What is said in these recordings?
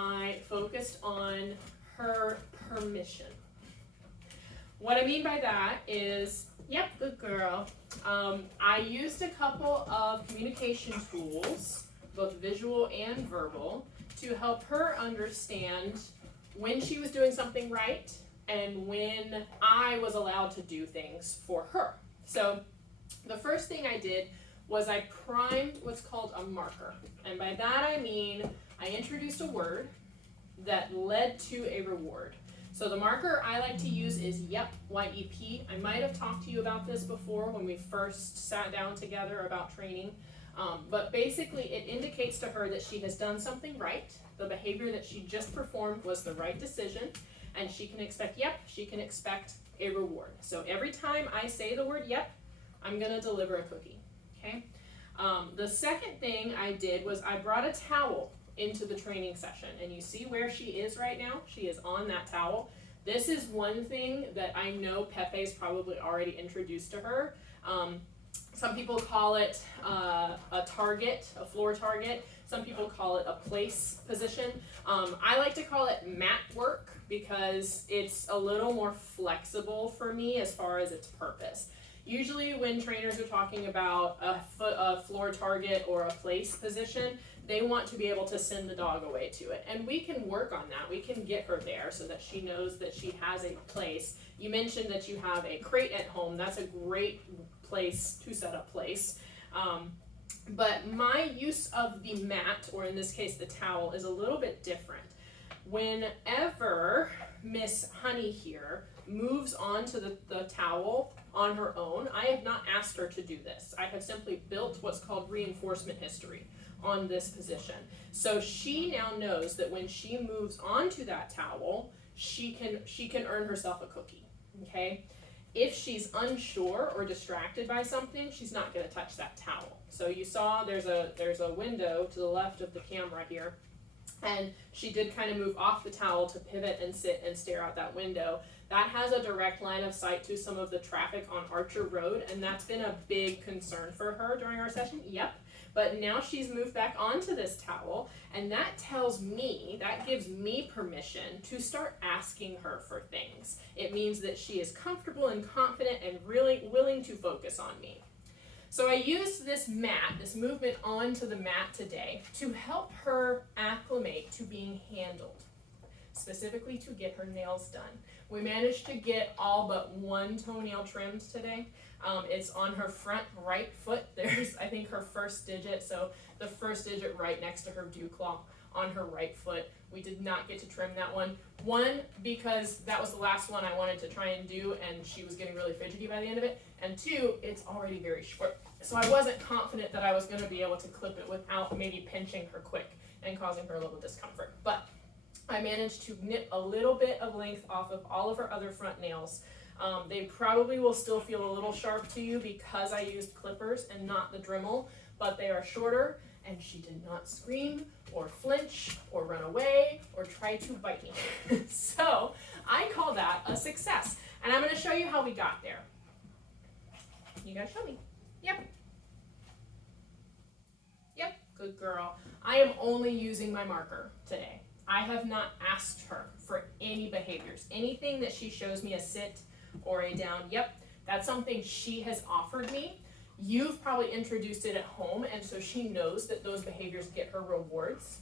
I focused on her permission. What I mean by that is, yep, good girl. I used a couple of communication tools, both visual and verbal, to help her understand when she was doing something right and when I was allowed to do things for her. So the first thing I did was I primed what's called a marker. And by that I mean I introduced a word that led to a reward. So the marker I like to use is YEP, Y-E-P. I might have talked to you about this before when we first sat down together about training. But basically it indicates to her that she has done something right. The behavior that she just performed was the right decision. And she can expect YEP, she can expect a reward. So every time I say the word YEP, I'm going to deliver a cookie. Okay. The second thing I did was I brought a towel into the training session, and you see where she is right now. She is on that towel. This is one thing that I know Pepe's probably already introduced to her. Some people call it a target, a floor target. Some people call it a place position. I like to call it mat work because it's a little more flexible for me as far as its purpose. Usually when trainers are talking about a floor target or a place position, they want to be able to send the dog away to it. And we can work on that. We can get her there so that she knows that she has a place. You mentioned that you have a crate at home. That's a great place to set up place. But my use of the mat, or in this case the towel, is a little bit different. Whenever Miss Honey here moves onto the towel on her own, I have not asked her to do this. I have simply built what's called reinforcement history on this position. So she now knows that when she moves onto that towel, she can earn herself a cookie. Okay? If she's unsure or distracted by something, she's not going to touch that towel. So you saw there's a window to the left of the camera here, and she did kind of move off the towel to pivot and sit and stare out that window. That has a direct line of sight to some of the traffic on Archer Road, and that's been a big concern for her during our session. Yep. But now she's moved back onto this towel, and that tells me, that gives me permission to start asking her for things. It means that she is comfortable and confident and really willing to focus on me. So I used this mat, this movement onto the mat today, to help her acclimate to being handled, specifically to get her nails done. We managed to get all but one toenail trimmed today. It's on her front right foot. There's, I think, her first digit, so the first digit right next to her dew claw on her right foot. We did not get to trim that one. One, because that was the last one I wanted to try and do, and she was getting really fidgety by the end of it. And two, it's already very short. So I wasn't confident that I was going to be able to clip it without maybe pinching her quick and causing her a little discomfort. But I managed to nip a little bit of length off of all of her other front nails. They probably will still feel a little sharp to you because I used clippers and not the Dremel, but they are shorter, and she did not scream or flinch or run away or try to bite me. So I call that a success. And I'm going to show you how we got there. You gotta show me. Yep. Yep, good girl. I am only using my marker today. I have not asked her for any behaviors. Anything that she shows me, a sit or a down, yep, that's something she has offered me. You've probably introduced it at home, and so she knows that those behaviors get her rewards.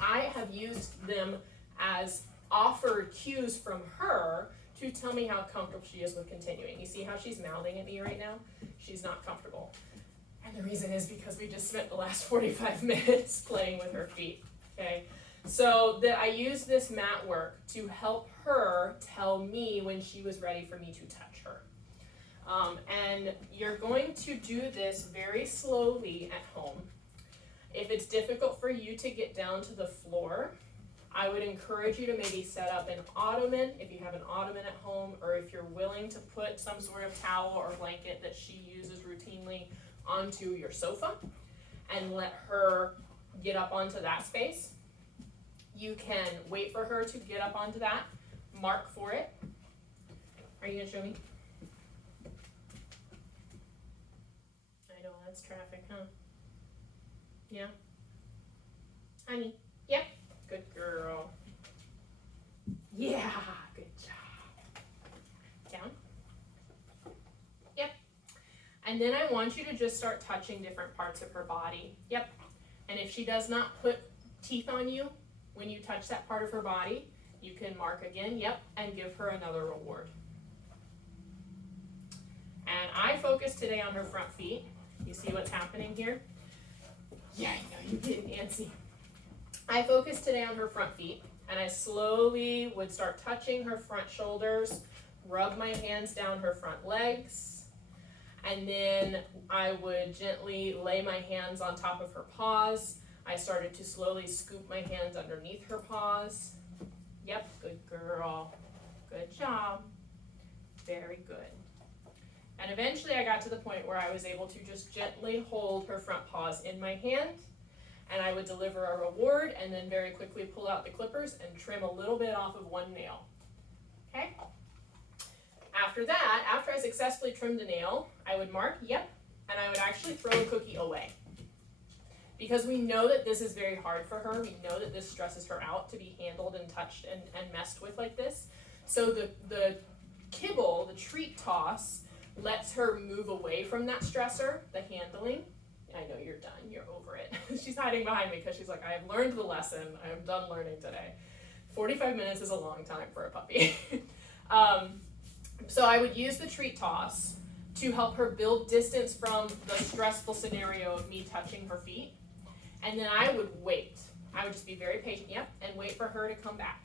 I have used them as offered cues from her to tell me how comfortable she is with continuing. You see how she's mouthing at me right now? She's not comfortable. And the reason is because we just spent the last 45 minutes playing with her feet, okay? So I used this mat work to help her tell me when she was ready for me to touch her. And you're going to do this very slowly at home. If it's difficult for you to get down to the floor, I would encourage you to maybe set up an ottoman, if you have an ottoman at home, or if you're willing to put some sort of towel or blanket that she uses routinely onto your sofa and let her get up onto that space. You can wait for her to get up onto that, mark for it. Are you going to show me? I know, that's traffic, huh? Yeah? Honey, yep, good girl. then I want you to just start touching different parts of her body. Yep. And if she does not put teeth on you when you touch that part of her body, you can mark again, yep, and give her another reward. And I focus today on her front feet. You see what's happening here? Yeah, I know you did, Nancy. I focus today on her front feet, and I slowly would start touching her front shoulders, rub my hands down her front legs, and then I would gently lay my hands on top of her paws. I started to slowly scoop my hands underneath her paws. Yep, good girl. Good job. Very good. And eventually I got to the point where I was able to just gently hold her front paws in my hand, and I would deliver a reward and then very quickly pull out the clippers and trim a little bit off of one nail. Okay? After that, after I successfully trimmed a nail, I would mark, yep, and I would actually throw a cookie away. Because we know that this is very hard for her. We know that this stresses her out to be handled and touched and messed with like this. So the kibble, the treat toss, lets her move away from that stressor, the handling. I know you're done, you're over it. She's hiding behind me because she's like, I have learned the lesson, I am done learning today. 45 minutes is a long time for a puppy. So I would use the treat toss to help her build distance from the stressful scenario of me touching her feet. And then I would wait. I would just be very patient, yep, and wait for her to come back.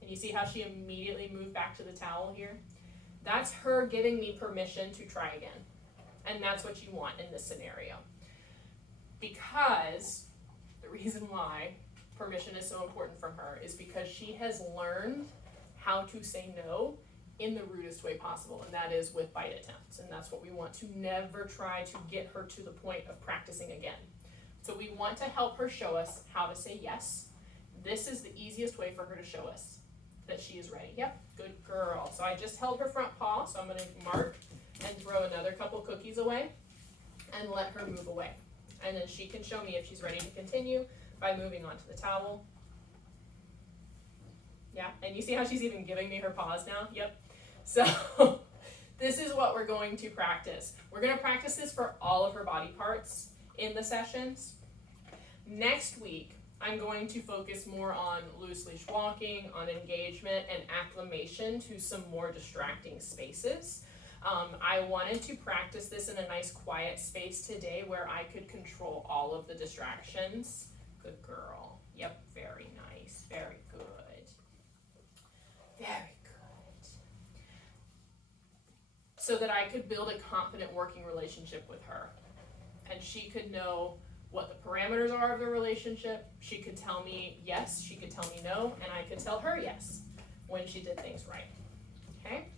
And you see how she immediately moved back to the towel here? That's her giving me permission to try again. And that's what you want in this scenario. Because the reason why permission is so important from her is because she has learned how to say no in the rudest way possible, and that is with bite attempts. And that's what we want to never try to get her to the point of practicing again. So we want to help her show us how to say yes. This is the easiest way for her to show us that she is ready. Yep, good girl. So I just held her front paw, so I'm going to mark and throw another couple cookies away and let her move away. And then she can show me if she's ready to continue by moving onto the towel. Yeah, and you see how she's even giving me her paws now? Yep. So this is what we're going to practice. We're going to practice this for all of her body parts in the sessions. Next week, I'm going to focus more on loose leash walking, on engagement, and acclimation to some more distracting spaces. I wanted to practice this in a nice quiet space today where I could control all of the distractions. Good girl. Yep, very nice. Very good. Very good. So that I could build a confident working relationship with her. And she could know what the parameters are of the relationship. She could tell me yes, she could tell me no, and I could tell her yes when she did things right. Okay?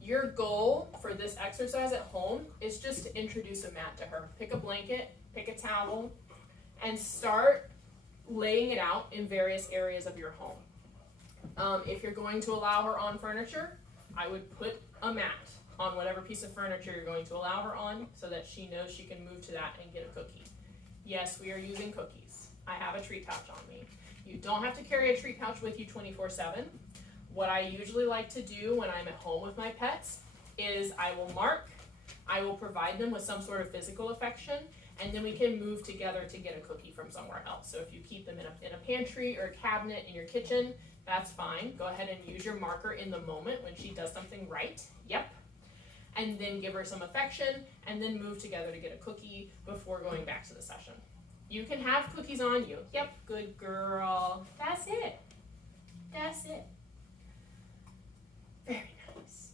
Your goal for this exercise at home is just to introduce a mat to her. Pick a blanket, pick a towel, and start laying it out in various areas of your home. If you're going to allow her on furniture, I would put a mat on whatever piece of furniture you're going to allow her on so that she knows she can move to that and get a cookie. Yes, we are using cookies. I have a treat pouch on me. You don't have to carry a treat pouch with you 24/7. What I usually like to do when I'm at home with my pets is I will mark, I will provide them with some sort of physical affection, and then we can move together to get a cookie from somewhere else. So if you keep them in a pantry or a cabinet in your kitchen, that's fine. Go ahead and use your marker in the moment when she does something right. Yep. And then give her some affection, and then move together to get a cookie before going back to the session. You can have cookies on you. Yep, good girl. That's it. That's it. Very nice.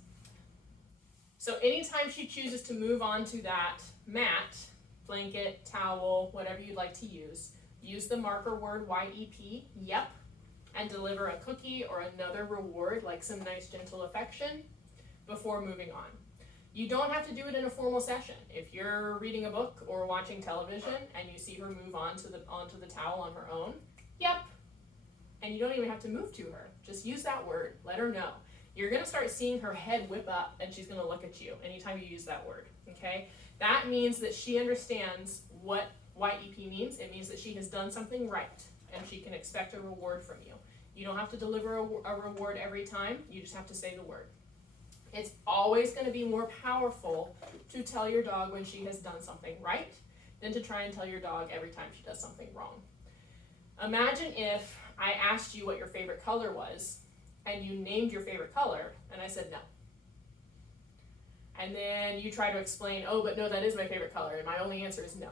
So anytime she chooses to move on to that mat, blanket, towel, whatever you'd like to use the marker word YEP, yep, and deliver a cookie or another reward, like some nice gentle affection, before moving on. You don't have to do it in a formal session. If you're reading a book or watching television and you see her move onto the towel on her own, yep. And you don't even have to move to her. Just use that word. Let her know. You're going to start seeing her head whip up and she's going to look at you anytime you use that word, okay? That means that she understands what YEP means. It means that she has done something right and she can expect a reward from you. You don't have to deliver a reward every time. You just have to say the word. It's always going to be more powerful to tell your dog when she has done something right than to try and tell your dog every time she does something wrong. Imagine if I asked you what your favorite color was, and you named your favorite color, and I said no. And then you try to explain, oh, but no, that is my favorite color, and my only answer is no.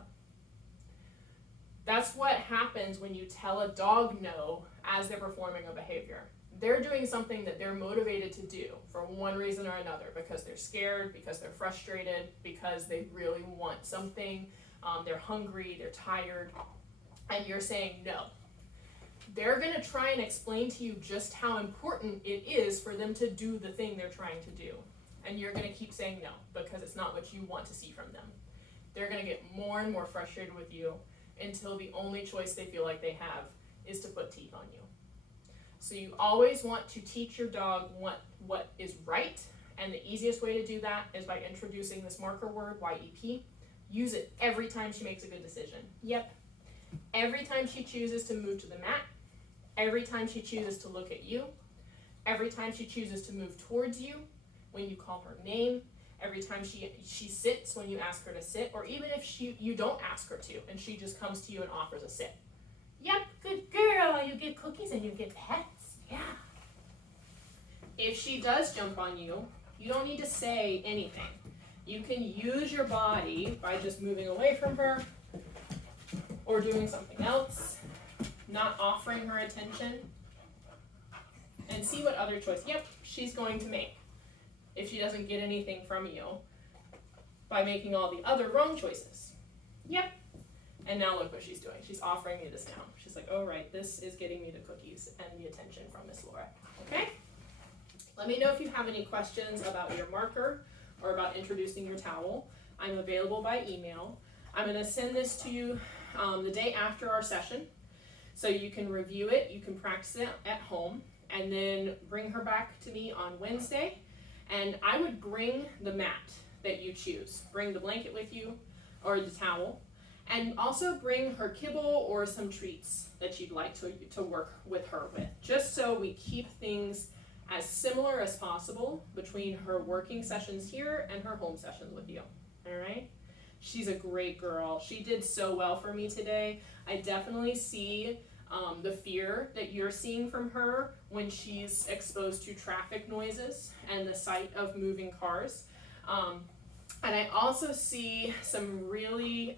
That's what happens when you tell a dog no as they're performing a behavior. They're doing something that they're motivated to do for one reason or another, because they're scared, because they're frustrated, because they really want something, they're hungry, they're tired, and you're saying no. They're going to try and explain to you just how important it is for them to do the thing they're trying to do. And you're going to keep saying no, because it's not what you want to see from them. They're going to get more and more frustrated with you until the only choice they feel like they have is to put teeth on you. So you always want to teach your dog what is right, and the easiest way to do that is by introducing this marker word, YEP. Use it every time she makes a good decision. Yep. Every time she chooses to move to the mat, every time she chooses to look at you, every time she chooses to move towards you when you call her name, every time she sits when you ask her to sit, or even if you don't ask her to and she just comes to you and offers a sit. Yep, good girl, you get cookies and you get pets, yeah. If she does jump on you, you don't need to say anything. You can use your body by just moving away from her or doing something else, not offering her attention, and see what other choice, yep, she's going to make if she doesn't get anything from you by making all the other wrong choices. Yep. And now look what she's doing. She's offering me this now. She's like, oh right, this is getting me the cookies and the attention from Miss Laura. Okay? Let me know if you have any questions about your marker or about introducing your towel. I'm available by email. I'm going to send this to you the day after our session, so you can review it, you can practice it at home, and then bring her back to me on Wednesday. And I would bring the mat that you choose. Bring the blanket with you, or the towel, and also bring her kibble or some treats that you'd like to work with her with, just so we keep things as similar as possible between her working sessions here and her home sessions with you. All right? She's a great girl. She did so well for me today. I definitely see the fear that you're seeing from her when she's exposed to traffic noises and the sight of moving cars. And I also see some really,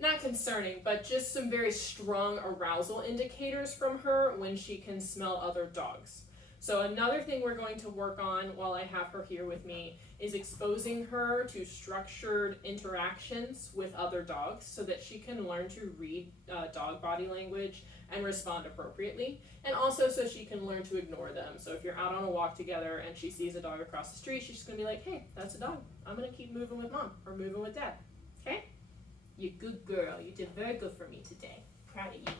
not concerning, but just some very strong arousal indicators from her when she can smell other dogs. So another thing we're going to work on while I have her here with me is exposing her to structured interactions with other dogs so that she can learn to read dog body language and respond appropriately, and also so she can learn to ignore them. So if you're out on a walk together and she sees a dog across the street, she's just going to be like, hey, that's a dog. I'm going to keep moving with mom or moving with dad. Okay? You good girl. You did very good for me today. Proud of you.